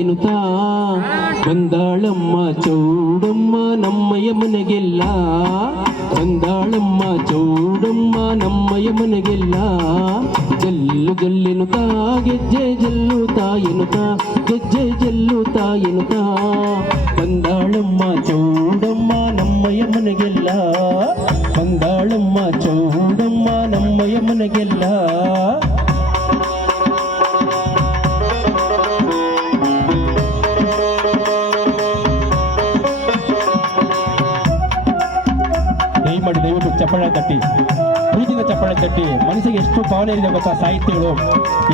ಎನ್ನುತ್ತಾ ಬಂದಾಳಮ್ಮ ಚೌಡಮ್ಮ ನಮ್ಮಯ್ಯ ಮನೆಗೆಲ್ಲ ಬಂದಾಳಮ್ಮ ಚೌಡಮ್ಮ ನಮ್ಮಯ್ಯ ಮನೆಗೆಲ್ಲ ಜಲ್ಲು ಜಲ್ಲೆನುತ್ತಾ ಗೆಜ್ಜೆ ಜಲ್ಲುತ್ತಾ ಎನ್ನುತ್ತಾ ಗೆಜ್ಜೆ ಜಲ್ಲುತ್ತಾ ಎನ್ನುತ್ತಾ ಬಂದಾಳಮ್ಮ ಚೌಡಮ್ಮ ನಮ್ಮಯ್ಯ ಮನೆಗೆಲ್ಲ ಬಂದಾಳಮ್ಮ ಚೌಡಮ್ಮ ನಮ್ಮಯ್ಯ ಮನೆಗೆಲ್ಲ ದಯವಿಟ್ಟು ಚಪ್ಪಾಳೆ ತಟ್ಟಿ ಪ್ರೀತಿನ ಚಪ್ಪಾಳೆ ತಟ್ಟಿ ಮನಸ್ಸಿಗೆ ಎಷ್ಟು ಭಾವನೆ ಇದೆ ಗೊತ್ತಾ ಸಾಹಿತ್ಯಗಳು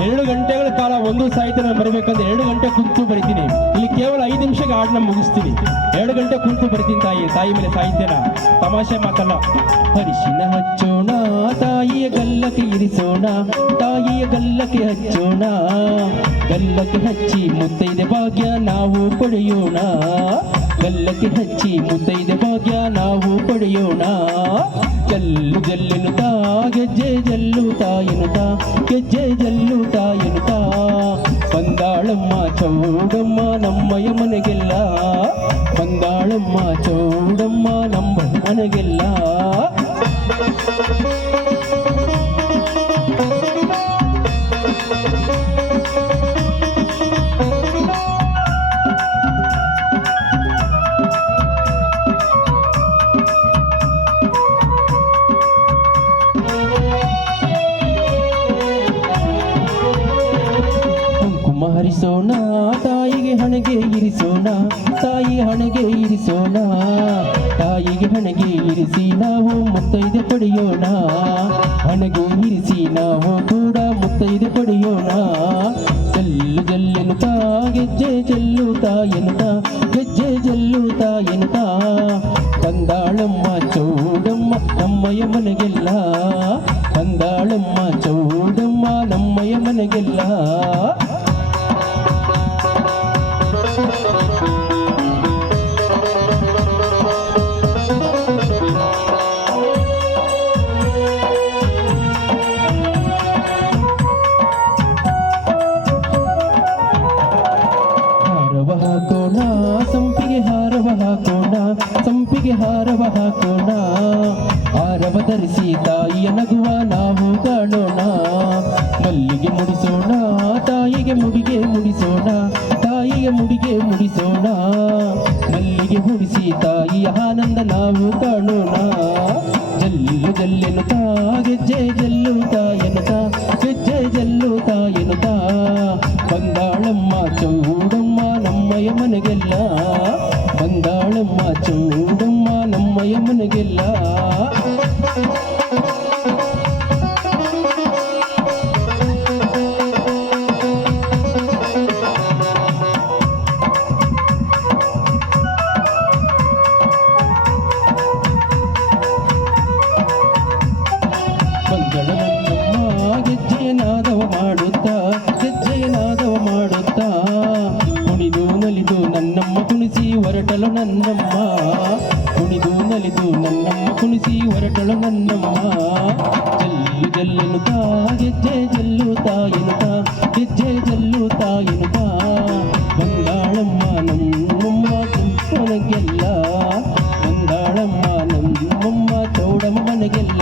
2 ಗಂಟೆಗಳ ಕಾಲ ಒಂದು ಸಾಹಿತ್ಯನ ಬರಬೇಕಂದ್ರೆ 2 ಗಂಟೆ ಕುಂತು ಬರಿತೀನಿ ಇಲ್ಲಿ ಕೇವಲ 5 ನಿಮಿಷಕ್ಕೆ ಹಾಡನ್ನ ಮುಗಿಸ್ತೀನಿ 2 ಗಂಟೆ ಕುಂತು ಬರಿತೀನಿ ತಾಯಿ ಮೇಲೆ ಸಾಹಿತ್ಯನ ತಮಾಷೆ ಮಾತಲ್ಲ ಅರಿಶಿನ ಹಚ್ಚೋಣ ತಾಯಿಯ ಗಲ್ಲಕ್ಕೆ ಇರಿಸೋಣ ತಾಯಿಯ ಗಲ್ಲಕ್ಕೆ ಹಚ್ಚೋಣ ಗಲ್ಲಕ್ಕೆ ಹಚ್ಚಿ ಮುತ್ತೈದೆ ಭಾಗ್ಯ ನಾವು ಪಡೆಯೋಣ ಗಲ್ಲಕ್ಕೆ ಹಚ್ಚಿ ಮುತ್ತೈದೆ ಭಾಗ್ಯ ನಾವು ಪಡೆಯೋಣ ಜಲ್ಲು ಜಲ್ಲೆನುತ್ತಾ ಗೆಜ್ಜೆ ಜಲ್ಲುತ್ತಾ ಎನ್ನುತ್ತಾ ಗೆಜ್ಜೆ ಜಲ್ಲುತ್ತಾ ಎನ್ನುತ್ತಾ ಬಂದಾಳಮ್ಮ ಚೌಡಮ್ಮ ನಮ್ಮಯ್ಯ ಮನೆಗೆಲ್ಲ ಬಂದಾಳಮ್ಮ ಚೌಡಮ್ಮ ನಮ್ಮ ಮನೆಗೆಲ್ಲ ಹರಿಸೋಣ ತಾಯಿಗೆ ಹಣೆಗೆ ಇರಿಸೋಣ ತಾಯಿ ಹಣೆಗೆ ಇರಿಸೋಣ ತಾಯಿಗೆ ಹಣೆಗೆ ಇರಿಸಿ ನಾವು ಮುತ್ತೈದೆ ಪಡೆಯೋಣ ಹಣೆಗೆ ಇರಿಸಿ ನಾವು ಕೂಡ ಮುತ್ತೈದೆ ಪಡೆಯೋಣ ಜಲ್ಲು ಜಲ್ಲೆನುತ್ತಾ ಗೆಜ್ಜೆ ಜಲ್ಲುತ್ತಾ ಎನ್ನುತ್ತಾ ಗೆಜ್ಜೆ ಜಲ್ಲುತ್ತಾ ಎನ್ನುತ್ತಾ ಬಂದಾಳಮ್ಮ ಚೌಡಮ್ಮ ನಮ್ಮಯ್ಯ ಮನೆಗೆಲ್ಲ ಬಂದಾಳಮ್ಮ ಚೌಡಮ್ಮ ನಮ್ಮಯ್ಯ ಮನೆಗೆಲ್ಲ ಸಂಪಿಗೆ ಹಾರವ ಹಾಕೋಣ ಹಾರವ ಧರಿಸಿ ತಾಯಿಯ ನಗುವ ನಾವು ಕಾಣೋಣ ಮಲ್ಲಿಗೆ ಮುಡಿಸೋಣ ತಾಯಿಗೆ ಮುಡಿಗೆ ಮುಡಿಸೋಣ ತಾಯಿಗೆ ಮುಡಿಗೆ ಮುಡಿಸೋಣ ಮಲ್ಲಿಗೆ ಮುಡಿಸಿ ತಾಯಿಯ ಆನಂದ ನಾವು ಕಾಣೋಣ ಜಲ್ಲು ಜಲ್ಲೆನುತ್ತಾ ಗೆಜ್ಜೆ ಜಲ್ಲುತ್ತಾ ಎನ್ನುತ್ತಾ ಗೆಜ್ಜೆ ಜಲ್ಲುತ್ತಾ ಎನ್ನುತ್ತಾ ಬಂದಾಳಮ್ಮ ಚೌಡಮ್ಮ ನಮ್ಮಯ್ಯ ಮನೆಗೆಲ್ಲ ಬಂದಾಳಮ್ಮ ಚೌಡಮ್ಮ ನಮ್ಮಯ್ಯ ಮನೆಗೆಲ್ಲ ಗೆಜ್ಜೆನಾದವ ಮಾಡುತ್ತಾ ಕುಣಿದು ನಲಿದು ನನ್ನಮ್ಮ ಕುಣಿಸಿ ಹೊರಟಳು ನನ್ನಮ್ಮ ಕುಣಿದು ನಲಿದು ನನ್ನಮ್ಮ ಕುಣಿಸಿ ಹೊರಟಳು ನನ್ನಮ್ಮ ಜಲ್ಲು ಜಲ್ಲೆನುತ್ತಾ ಗೆಜ್ಜೆ ಜಲ್ಲುತ್ತಾ ಎನ್ನುತ್ತಾ ಗೆಜ್ಜೆ ಜಲ್ಲುತ್ತಾ ಎನ್ನುತ್ತಾ ಬಂದಾಳಮ್ಮ ನಮ್ಮಮ್ಮ ಮನೆಗೆಲ್ಲ ಬಂದಾಳಮ್ಮ ನಮ್ಮಮ್ಮ ಚೌಡಮ್ಮ ಮನೆಗೆಲ್ಲ